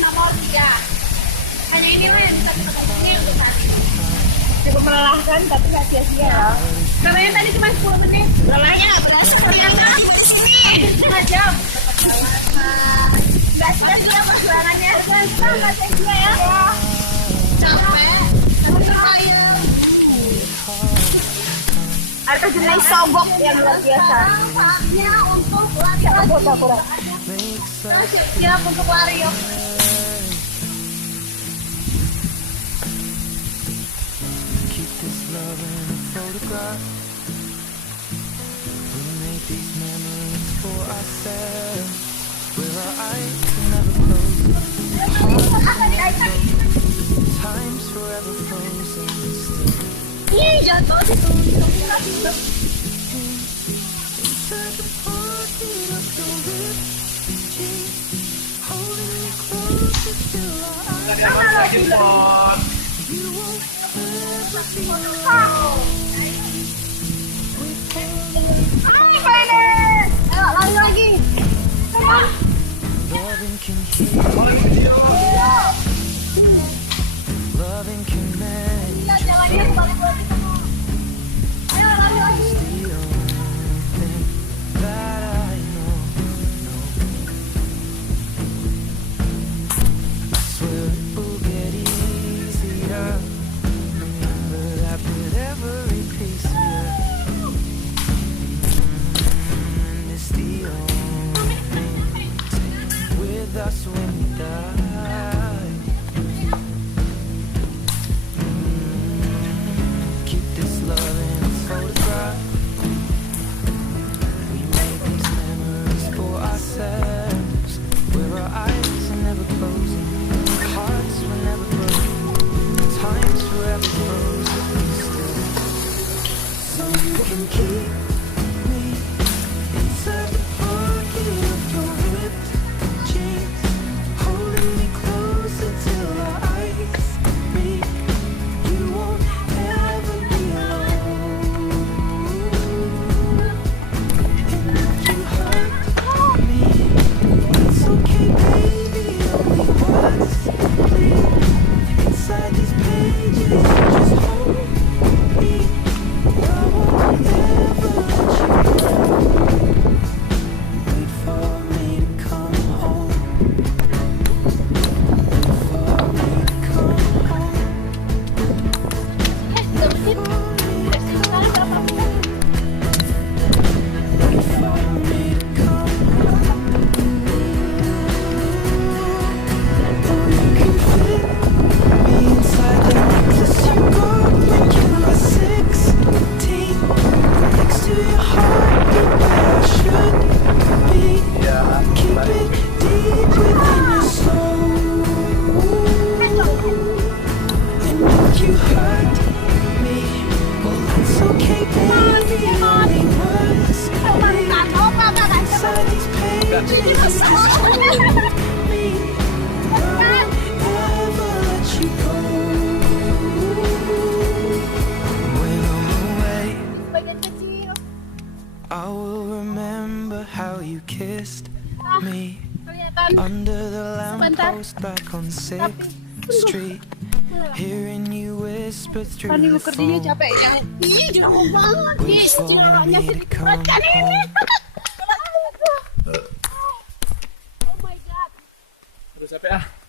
nama dia. Hanya ini lah yang bisa kita ini cukup melelahkan tapi nggak sia-sia ya. Karena yang tadi cuma 10 menit. Lelahnya berasa ternyata setengah jam. Nggak sia-sia perjuangannya. Nggak sia-sia ya. Capek. Tapi terbayar. Air terjun Sogop yang luar biasa. Saatnya untuk lari lagi. Siap untuk lari yuk. Ih, jatuh situ. Ayo lari lagi. Ayo lari lagi. I will remember how you kissed me under the lamppost back on 6th Street, hearing you whisper through the phone. Capeknya. Ih, jauh banget. Ih, jalannya sedikit berat kan ini. Oh my god. Udah capek ah.